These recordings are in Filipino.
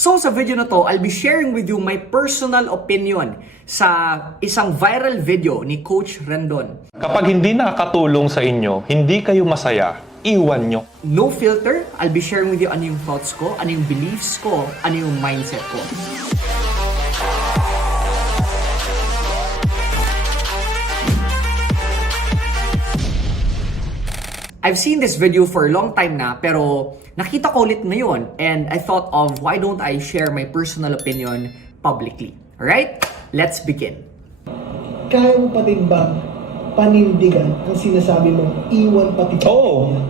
So sa video na to, I'll be sharing with you my personal opinion sa isang viral video ni Coach Rendon. Kapag hindi nakakatulong sa inyo, hindi kayo masaya, iwan nyo. No filter, I'll be sharing with you ano yung thoughts ko, ano yung beliefs ko, ano yung mindset ko. I've seen this video for a long time na, pero nakita ko ulit ngayon and I thought of why don't I share my personal opinion publicly. Alright? Let's begin. Kaya mo pa din ba panindigan ang sinasabi mong Iwan Pati Pamilya?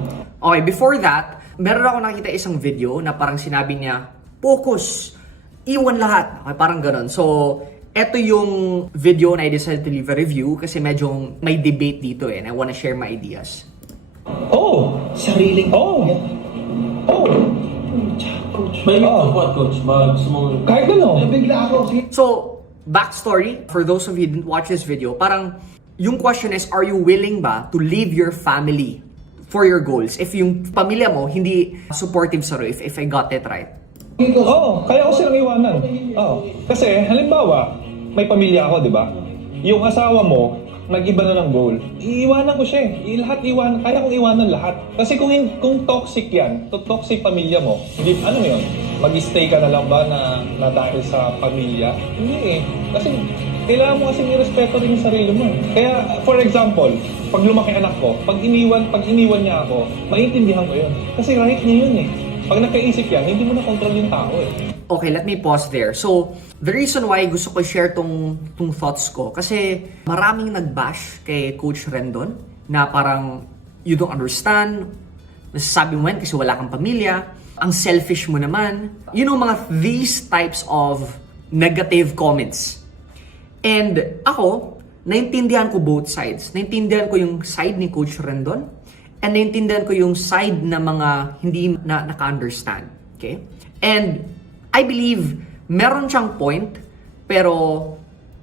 Okay, before that, meron ako nakita isang video na parang sinabi niya, focus, iwan lahat. Okay, parang ganun. So, eto yung video na I decided to leave a review kasi medyo may debate dito and I wanna share my ideas. Sariling Coach. May what, Coach? Kahit ano. Nabigla ako. So, backstory, for those of you who didn't watch this video, parang yung question is, are you willing ba to leave your family for your goals? If yung pamilya mo hindi supportive sa'yo, if I got it right. Kaya ko silang iwanan. Kasi, halimbawa, may pamilya ako, di ba? Yung asawa mo, nag-iba na ng goal. Iiwanan ko siya eh. Kaya kong iwanan lahat. Kasi kung toxic yan, toxic pamilya mo, hindi, ano yun? Mag-stay ka na lang ba na dahil sa pamilya? Hindi eh. Kasi kailangan mo kasi irespeto rin yung sarili mo. Kaya, for example, pag lumaki anak ko, pag iniwan niya ako, maintindihan ko yun. Kasi right niya yun eh. Pag nakaisip yan, hindi mo na control yung tao eh. Okay, let me pause there. So, the reason why gusto ko share tong thoughts ko, kasi maraming nag-bash kay Coach Rendon na parang you don't understand, nasasabi mo yan kasi wala kang pamilya, ang selfish mo naman, you know, these types of negative comments. And ako, naintindihan ko both sides. Naintindihan ko yung side ni Coach Rendon and naintindihan ko yung side na mga hindi na naka-understand. Okay? And I believe meron siyang point, pero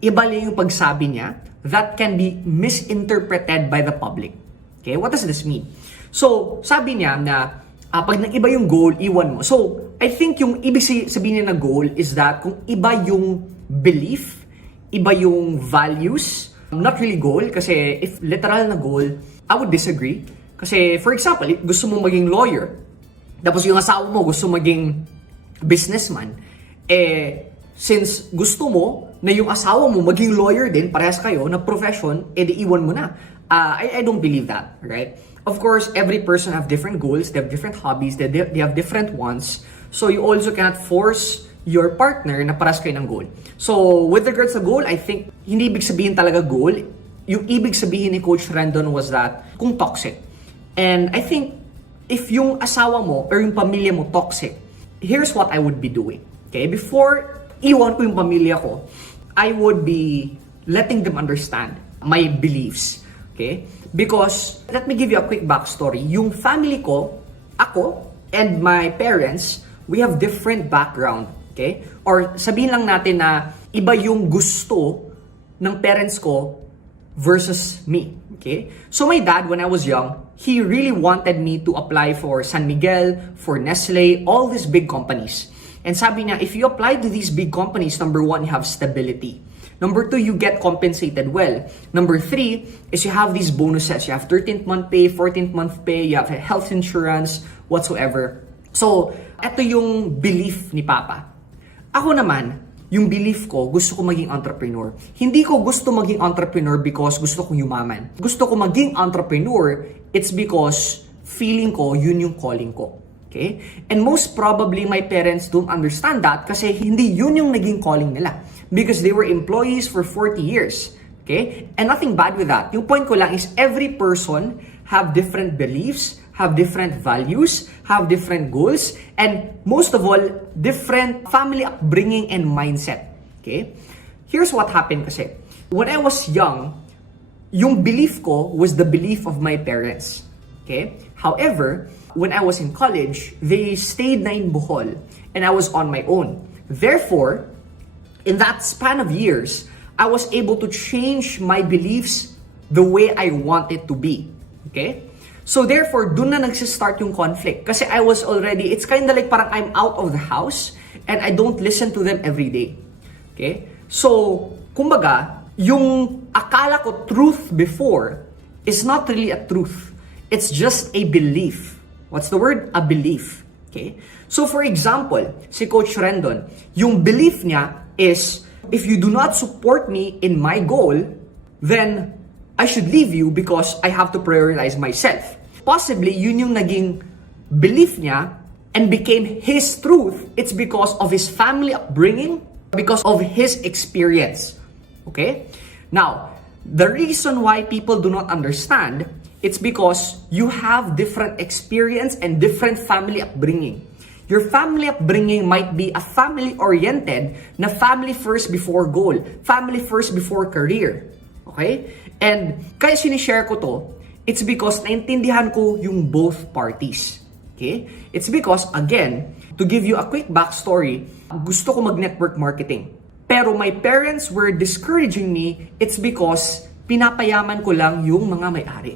iba lang yung pagsabi niya that can be misinterpreted by the public. Okay? What does this mean? So, sabi niya na pag nag-iba yung goal, iwan mo. So, I think yung ibig sabihin niya na goal is that kung iba yung belief, iba yung values, not really goal, kasi if literal na goal, I would disagree. Kasi, for example, gusto mo maging lawyer, tapos yung asawa mo gusto maging businessman, since gusto mo na yung asawa mo maging lawyer din, parehas kayo na profession, di iwan mo na. I don't believe that, right? Of course, every person have different goals, they have different hobbies, they have different wants, so you also cannot force your partner na parehas kayo ng goal. So, with regards sa goal, I think, hindi ibig sabihin talaga goal. Yung ibig sabihin ni Coach Rendon was that, kung toxic. And I think, if yung asawa mo or yung pamilya mo toxic, here's what I would be doing. Okay? Before iwan ko yung pamilya ko, I would be letting them understand my beliefs. Okay? Because, let me give you a quick backstory. Yung family ko, ako, and my parents, we have different background. Okay? Or sabihin lang natin na iba yung gusto ng parents ko versus me. Okay? So my dad, when I was young, he really wanted me to apply for San Miguel, for Nestle, all these big companies. And sabi niya, if you apply to these big companies, number one, you have stability. Number two, you get compensated well. Number three, is you have these bonuses. You have 13th month pay, 14th month pay, you have health insurance, whatsoever. So, ito yung belief ni Papa. Ako naman, yung belief ko, gusto ko maging entrepreneur. Hindi ko gusto maging entrepreneur because gusto kong yumaman. Gusto ko maging entrepreneur, it's because feeling ko, yun yung calling ko. Okay? And most probably, my parents don't understand that kasi hindi yun yung naging calling nila. Because they were employees for 40 years. Okay? And nothing bad with that. Yung point ko lang is every person have different beliefs, have different values, have different goals, and most of all, different family upbringing and mindset. Okay? Here's what happened kasi. When I was young, yung belief ko was the belief of my parents. Okay? However, when I was in college, they stayed na in Bohol, and I was on my own. Therefore, in that span of years, I was able to change my beliefs the way I want it to be. Okay? So therefore, dun na nagsistart yung conflict. Kasi I was already, it's kind of like parang I'm out of the house and I don't listen to them every day. Okay? So, kumbaga, yung akala ko truth before is not really a truth. It's just a belief. What's the word? A belief. Okay? So, for example, si Coach Rendon, yung belief niya is, if you do not support me in my goal, then I should leave you because I have to prioritize myself. Possibly, yun yung naging belief niya and became his truth. It's because of his family upbringing, because of his experience. Okay? Now, the reason why people do not understand, it's because you have different experience and different family upbringing. Your family upbringing might be a family-oriented na family first before goal, family first before career. Okay? And kaya sinishare ko to, it's because naintindihan ko yung both parties. Okay? It's because, again, to give you a quick backstory, gusto ko mag-network marketing. Pero my parents were discouraging me, it's because pinapayaman ko lang yung mga may-ari.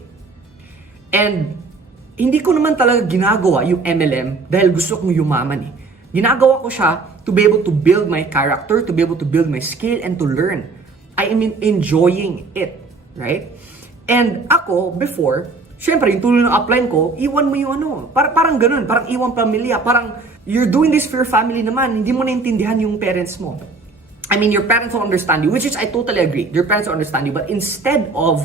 And hindi ko naman talaga ginagawa yung MLM dahil gusto kong yumaman eh. Ginagawa ko siya to be able to build my character, to be able to build my skill, and to learn. I am enjoying it. Right? And ako, before, syempre, yung tuloy ng upline ko, iwan mo yung ano. Parang ganun, parang Iwan Pamilya. Parang, you're doing this for your family naman. Hindi mo naintindihan yung parents mo. I mean, your parents will understand you, which is, I totally agree. Your parents will understand you. But instead of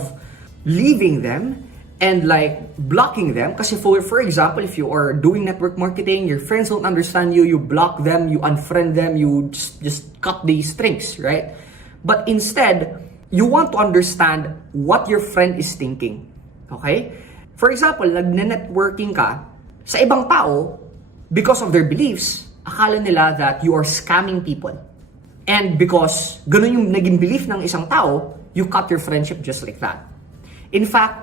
leaving them and like blocking them, kasi for example, if you are doing network marketing, your friends don't understand you, you block them, you unfriend them, you just cut these strings, right? But instead, you want to understand what your friend is thinking. Okay? For example, nagne-networking ka sa ibang tao, because of their beliefs, akala nila that you are scamming people. And because ganun yung naging belief ng isang tao, you cut your friendship just like that. In fact,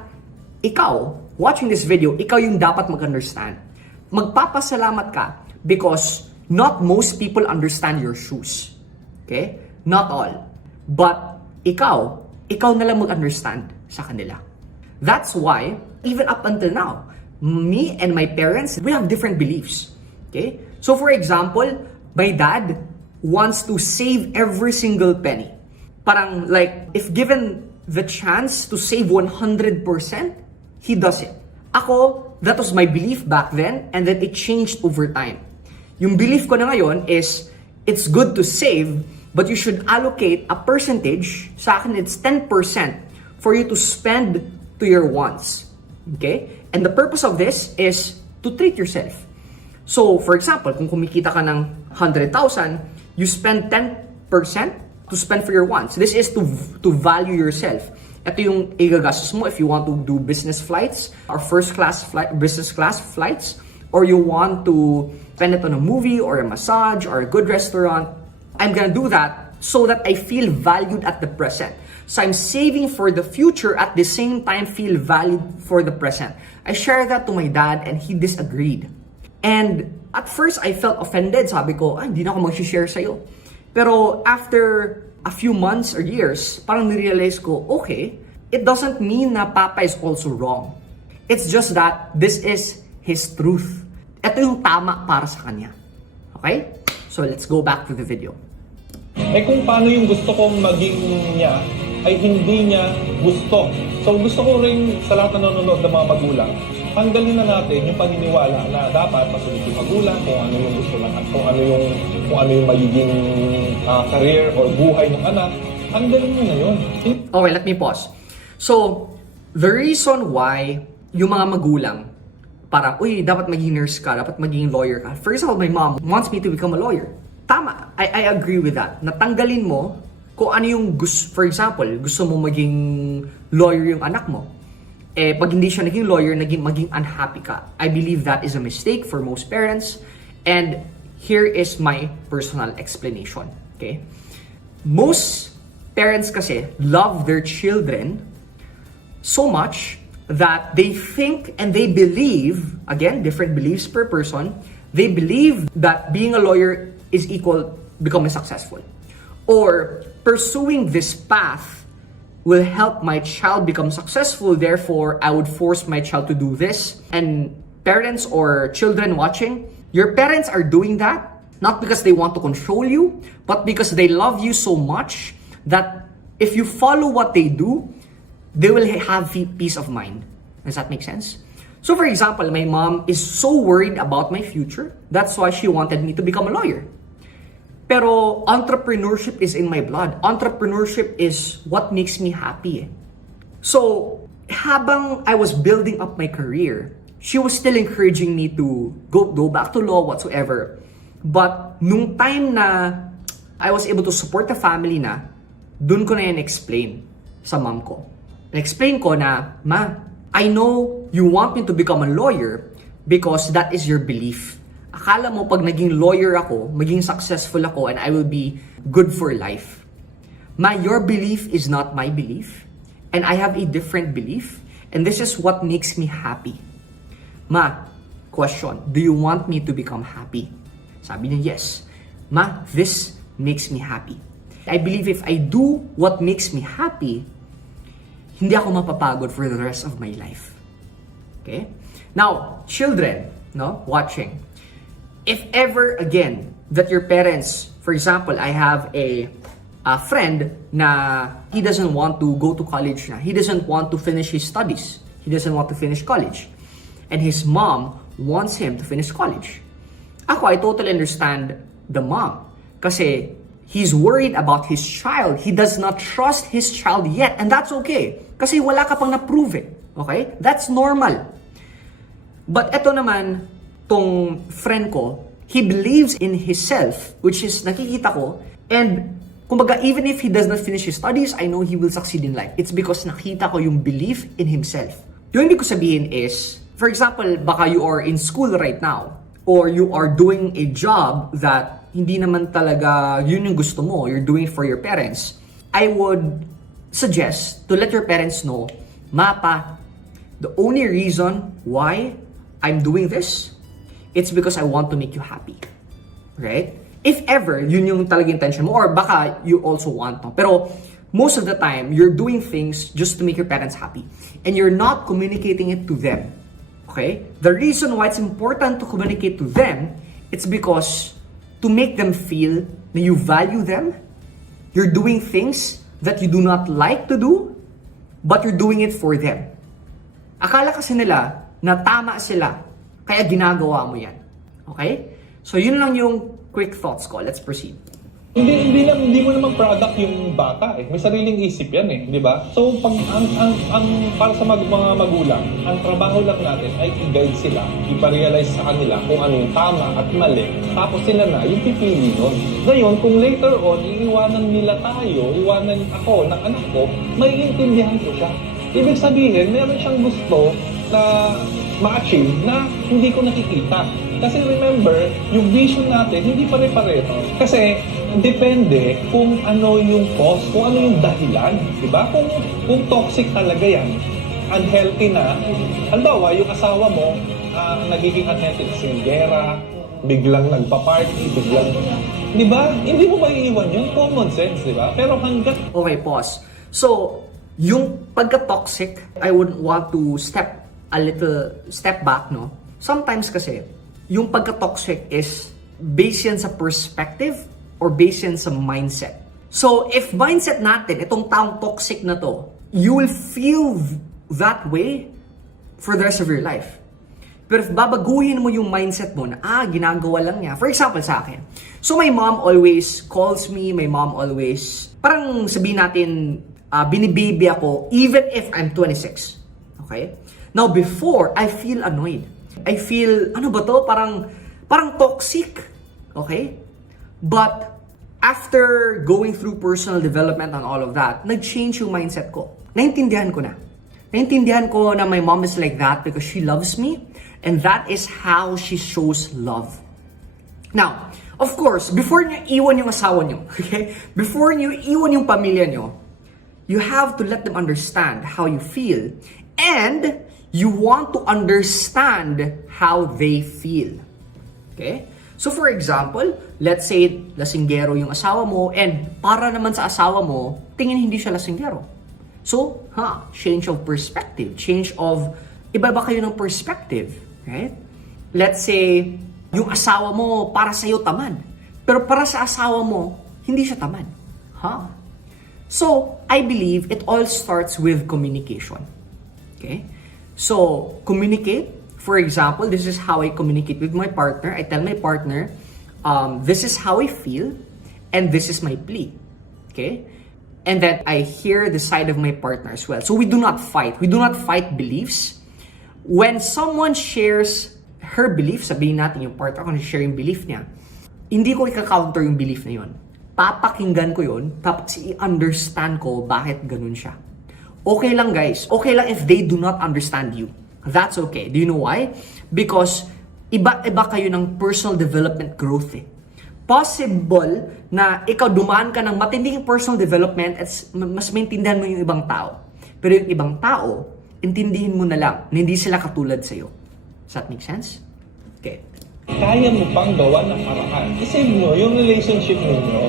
ikaw, watching this video, ikaw yung dapat mag-understand. Magpapasalamat ka because not most people understand your shoes. Okay? Not all. But ikaw na lang mag-understand sa kanila. That's why, even up until now, me and my parents, we have different beliefs. Okay? So for example, my dad wants to save every single penny. Parang like, if given the chance to save 100%, he does it. Ako, that was my belief back then, and then it changed over time. Yung belief ko na ngayon is, it's good to save, but you should allocate a percentage, sa akin it's 10%, for you to spend to your wants. Okay? And the purpose of this is to treat yourself. So, for example, kung kumikita ka ng 100,000, you spend 10% to spend for your wants. This is to value yourself. Ito yung igagastos mo if you want to do business flights, or business class flights, or you want to spend it on a movie, or a massage, or a good restaurant. I'm gonna do that so that I feel valued at the present. So I'm saving for the future at the same time feel valued for the present. I shared that to my dad and he disagreed. And at first I felt offended. Sabi ko, hindi na ako mag-share sa'yo. Pero after a few months or years, parang nirealize ko, okay, it doesn't mean na Papa is also wrong. It's just that this is his truth. Ito yung tama para sa kanya. Okay? So let's go back to the video. Kung paano yung gusto kong maging niya, ay hindi niya gusto. So gusto ko rin sa lahat na nanonood ng mga magulang, tanggalin na natin yung paniniwala na dapat masunod yung magulang kung ano yung gusto ng at kung ano yung magiging career or buhay ng anak. Tanggalin mo na yun. Okay, let me pause. So, the reason why yung mga magulang parang, dapat maging nurse ka, dapat maging lawyer ka. First of all, my mom wants me to become a lawyer. Tama, I agree with that. Natanggalin mo kung ano yung gusto. For example, gusto mo maging lawyer yung anak mo. Pag hindi siya naging lawyer, maging unhappy ka. I believe that is a mistake for most parents. And here is my personal explanation. Okay? Most parents kasi love their children so much that they think and they believe, again, different beliefs per person, they believe that being a lawyer is equal becoming successful. Or pursuing this path will help my child become successful, therefore I would force my child to do this. And parents or children watching, your parents are doing that Not because they want to control you, but because they love you so much that if you follow what they do, they will have peace of mind. Does that make sense? So for example, my mom is so worried about my future. That's why she wanted me to become a lawyer. Pero entrepreneurship is in my blood. Entrepreneurship is what makes me happy. So habang I was building up my career, she was still encouraging me to go back to law whatsoever. But nung time na I was able to support the family na, dun ko na yan explain sa mom ko. Explain ko na, Ma, I know you want me to become a lawyer because that is your belief. Akala mo pag naging lawyer ako, maging successful ako, and I will be good for life. Ma, your belief is not my belief, and I have a different belief, and this is what makes me happy. Ma, question, do you want me to become happy? Sabi niya, yes. Ma, this makes me happy. I believe if I do what makes me happy, hindi ako mapapagod for the rest of my life. Okay? Now, children, no, watching. If ever again that your parents, for example, I have a friend na he doesn't want to go to college na. He doesn't want to finish his studies. He doesn't want to finish college. And his mom wants him to finish college. Ako, I totally understand the mom. Kasi he's worried about his child. He does not trust his child yet. And that's okay. Kasi wala ka pang na-prove eh. Okay? That's normal. But eto naman, tong friend ko, he believes in himself, which is nakikita ko. And kumbaga, even if he does not finish his studies, I know he will succeed in life. It's because nakita ko yung belief in himself. Yung hindi ko sabihin is, for example, baka you are in school right now, or you are doing a job that hindi naman talaga yun yung gusto mo, you're doing for your parents. I would suggest to let your parents know, Mapa, the only reason why I'm doing this, it's because I want to make you happy. Right? If ever, yun yung talagang intention mo, or baka you also want to. Pero most of the time, you're doing things just to make your parents happy. And you're not communicating it to them. Okay? The reason why it's important to communicate to them, it's because to make them feel na you value them, you're doing things that you do not like to do, but you're doing it for them. Akala kasi nila na tama sila, kaya ginagawa mo yan. Okay? So yun lang yung quick thoughts ko. Let's proceed. Hindi mo naman product yung bata eh. May sariling isip yan eh, di ba? So pag ang para sa mga magulang, ang trabaho lang natin ay i-guide sila, ipa-realize sa kanila kung ano yung tama at mali. Tapos sila na yung pipili nun. Ngayon, kung later on iiwanan nila tayo, iwanan ako ng anak ko, maiintindihan ko siya. Ibig sabihin, meron siyang gusto na ma-achieve na hindi ko nakikita. Kasi remember, yung vision natin, hindi pare-pareho. Kasi depende kung ano yung cause, kung ano yung dahilan. Diba? Kung toxic talaga yan, unhealthy na, halimbawa, yung asawa mo, nagiging unhealthy na singgera, biglang nagpa-party, biglang, diba? Hindi mo maiiwan yun, common sense, diba? Pero hanggat... Okay, pause. So, yung pagka-toxic, I would want to step back, no? Sometimes kasi, yung pagka-toxic is based yan sa perspective or based yan sa mindset. So, if mindset natin, itong taong toxic na to, you will feel that way for the rest of your life. Pero if babaguhin mo yung mindset mo na, ginagawa lang niya. For example, sa akin. So, my mom always calls me, my mom always, parang sabihin natin, binibaby ako even if I'm 26. Okay? Now, before, I feel annoyed. I feel, ano ba to? Parang toxic. Okay? But, after going through personal development and all of that, nag-change yung mindset ko. Naintindihan ko na. Naintindihan ko na my mom is like that because she loves me, and that is how she shows love. Now, of course, before nyo iwan yung asawa nyo, okay? Before nyo iwan yung pamilya nyo, you have to let them understand how you feel, and you want to understand how they feel. Okay? So for example, let's say lasinggero yung asawa mo, and para naman sa asawa mo, tingin hindi siya lasinggero. So, change of perspective, iba ba kayo ng perspective, right? Let's say, yung asawa mo para sa'yo tamad. Pero para sa asawa mo, hindi siya tamad. Huh? So, I believe it all starts with communication. Okay? So, communicate. For example, this is how I communicate with my partner. I tell my partner, this is how I feel, and this is my plea. Okay? And that I hear the side of my partner as well. So we do not fight. We do not fight beliefs. When someone shares her belief, sabihin natin yung partner ko na share yung belief niya, hindi ko ika-counter yung belief na yun. Papakinggan ko yun, tapos i-understand ko bakit ganun siya. Okay lang guys. Okay lang if they do not understand you. That's okay. Do you know why? Because iba-iba kayo ng personal development growth eh. Possible na ikaw dumaan ka ng matinding personal development at mas maintindihan mo yung ibang tao. Pero yung ibang tao, intindihin mo na lang na hindi sila katulad sa'yo. Does that make sense? Okay. Kaya mo pang gawa ng paraan. Isave mo yung relationship ninyo.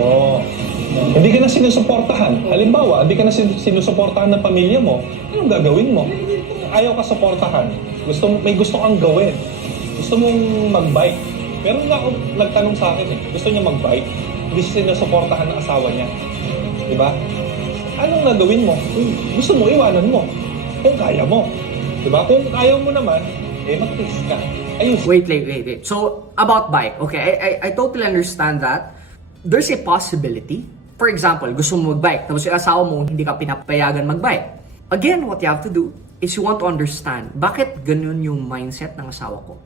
Hindi ka na sinusuportahan. Halimbawa, hindi ka na sinusuportahan ng pamilya mo. Anong gagawin mo? Ayaw ka suportahan. May gusto kang gawin. Gusto mong mag-bike. Pero nagtanong sa akin gusto niya mag-bike, hindi siya sinusuportahan ng asawa niya. Diba? Anong gagawin mo? Gusto mo, iwanan mo. Kung kaya mo. Diba? Kung ayaw mo naman, mag-tiis ka. Ayos. Wait. So, about bike, okay, I totally understand that. There's a possibility. For example, gusto mo mag-bike, tapos yung asawa mo, hindi ka pinapayagan mag-bike. Again, what you have to do is you want to understand, bakit ganun yung mindset ng asawa ko?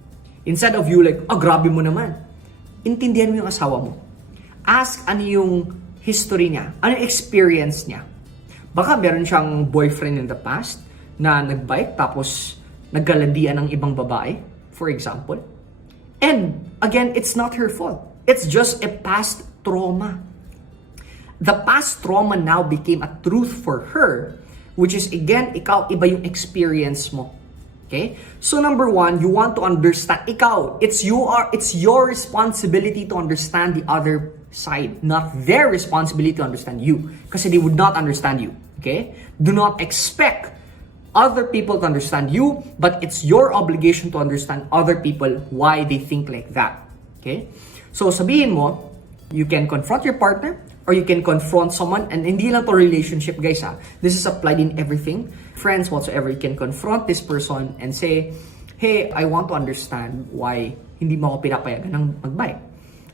Instead of you like, grabe mo naman. Intindihan mo yung asawa mo. Ask ano yung history niya, ano yung experience niya. Baka meron siyang boyfriend in the past na nagbike tapos nagkalandian ng ibang babae, for example. And again, it's not her fault. It's just a past trauma. The past trauma now became a truth for her, which is again, ikaw, iba yung experience mo. Okay? So number one, you want to understand, it's your responsibility to understand the other side, not their responsibility to understand you. Kasi they would not understand you. Okay? Do not expect other people to understand you, but it's your obligation to understand other people why they think like that. Okay? So sabihin mo, you can confront your partner, or you can confront someone, and hindi lang to relationship guys ha. This is applied in everything. Friends, whatsoever, you can confront this person and say, hey, I want to understand why hindi mo ako pinapayagan ng mag-bike.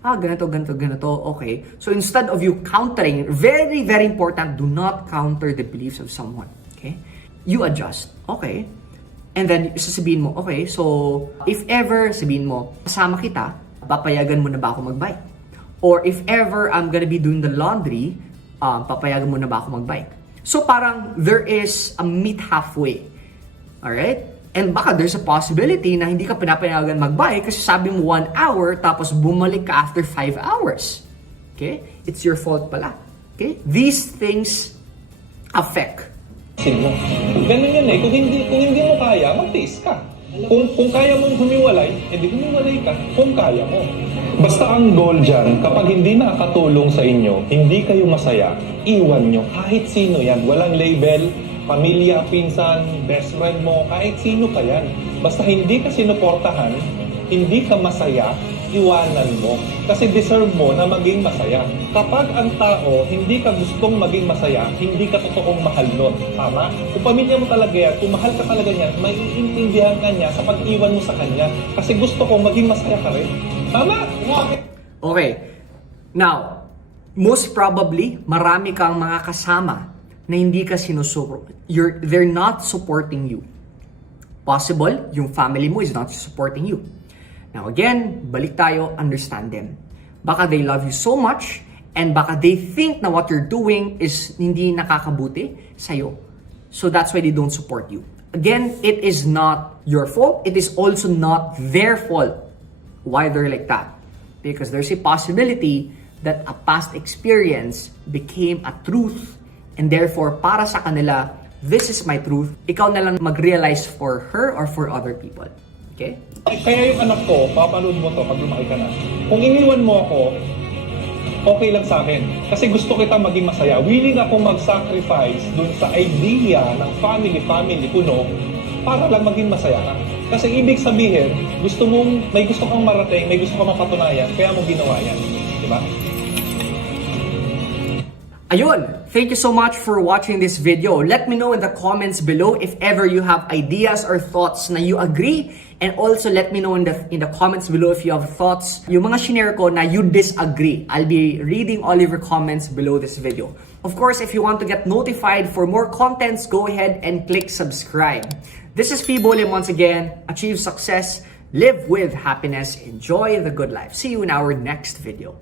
Ganito, okay. So instead of you countering, very, very important, do not counter the beliefs of someone. Okay? You adjust. Okay. And then, sasabihin mo, okay, so if ever, sabihin mo, kasama kita, papayagan mo na ba ako mag-bike? Or if ever I'm gonna be doing the laundry, papayagan mo na ba ako mag-bike? So parang there is a meet halfway. Alright? And baka there's a possibility na hindi ka pinapayagan mag-bike kasi sabi mo 1 hour tapos bumalik ka after 5 hours. Okay? It's your fault pala. Okay? These things affect. Ganun yan eh. Kung hindi mo kaya, magtiis ka. Kung kaya mong humiwalay, edi humiwalay ka. Kung kaya mo. Basta ang goal dyan, kapag hindi nakakatulong sa inyo, hindi kayo masaya, iwan nyo. Kahit sino yan. Walang label, pamilya, pinsan, best friend mo, kahit sino ka yan. Basta hindi ka sinuportahan, hindi ka masaya, iwanan mo. Kasi deserve mo na maging masaya. Kapag ang tao hindi ka gustong maging masaya, hindi ka totoong mahal nun. Tama? Kung pamilya mo talaga yan, kung mahal ka talaga niyan, maiintindihan ka niya sa pag-iwan mo sa kanya. Kasi gusto kong maging masaya ka rin. Tama? Okay. Now, most probably, marami kang mga kasama na hindi ka sinusuport. They're not supporting you. Possible, yung family mo is not supporting you. Now again, balik tayo, understand them. Baka they love you so much, and baka they think na what you're doing is hindi nakakabuti sa'yo. So that's why they don't support you. Again, it is not your fault. It is also not their fault why they're like that. Because there's a possibility that a past experience became a truth, and therefore, para sa kanila, this is my truth. Ikaw na lang mag-realize for her or for other people. Okay? Kaya yung anak ko, papanood mo to pag lumaki ka na. Kung iniwan mo ako, okay lang sa akin. Kasi gusto kita maging masaya. Willing akong mag-sacrifice dun sa idea ng family kuno para lang maging masaya ka. Kasi ibig sabihin, may gusto kang marating, may gusto kang mapatunayan, kaya mo ginawa yan. Diba? Ayun, thank you so much for watching this video. Let me know in the comments below if ever you have ideas or thoughts na you agree, and also let me know in the comments below if you have thoughts, yung mga shinare ko na you disagree. I'll be reading all of your comments below this video. Of course, if you want to get notified for more contents, go ahead and click subscribe. This is Fibo Lim once again. Achieve success, live with happiness, enjoy the good life. See you in our next video.